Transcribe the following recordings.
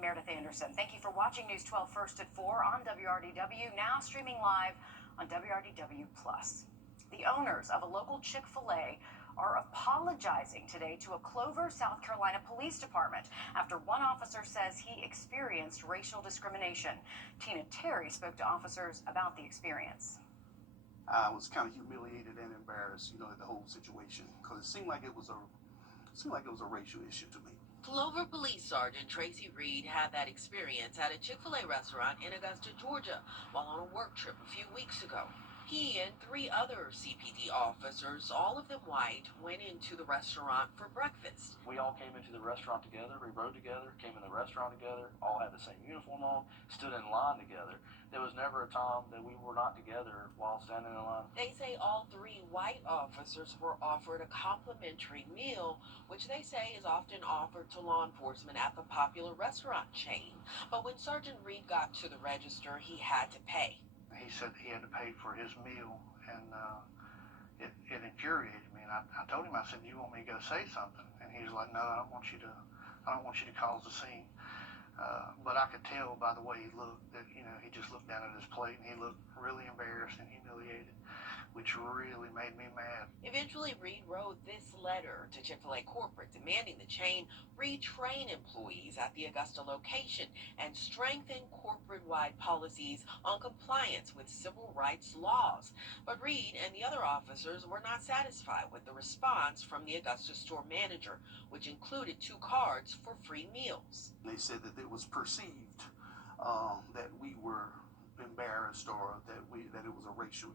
I'm Meredith Anderson. Thank you for watching News 12 First at 4 on WRDW, now streaming live on WRDW+. The owners of a local Chick-fil-A are apologizing today to a Clover, South Carolina police department after one officer says he experienced racial discrimination. Tina Terry spoke to officers about the experience. I was kind of humiliated and embarrassed, at the whole situation, because it seemed like it was a racial issue to me. Clover Police Sergeant Tracy Reed had that experience at a Chick-fil-A restaurant in Augusta, Georgia, while on a work trip a few weeks ago. He and 3 other CPD officers, all of them white, went into the restaurant for breakfast. We all came into the restaurant together, we rode together, came in the restaurant together, all had the same uniform on, stood in line together. There was never a time that we were not together while standing in line. They say all 3 white officers were offered a complimentary meal, which they say is often offered to law enforcement at the popular restaurant chain. But when Sergeant Reed got to the register, he had to pay. He said he had to pay for his meal, and it infuriated me. And I told him, I said, "You want me to go say something?" And he was like, "No, I don't want you to cause a scene." But I could tell by the way he looked that, he just looked down at his plate and he looked really embarrassed and humiliated, which really made me mad. Eventually, Reed wrote this letter to Chick-fil-A corporate demanding the chain retrain employees at the Augusta location and strengthen corporate-wide policies on compliance with civil rights laws. But Reed and the other officers were not satisfied with the response from the Augusta store manager, which included 2 cards for free meals. They said that it was perceived that we were embarrassed or that it was a racial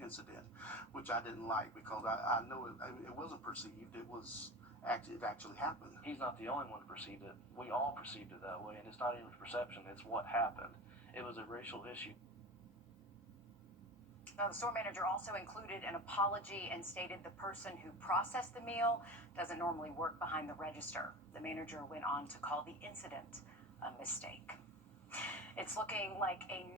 incident, which I didn't like, because I know it wasn't perceived. It actually happened. He's not the only one who perceived it. We all perceived it that way, and it's not even perception, it's what happened. It was a racial issue. Now, the store manager also included an apology and stated the person who processed the meal doesn't normally work behind the register. The manager went on to call the incident a mistake. It's looking like a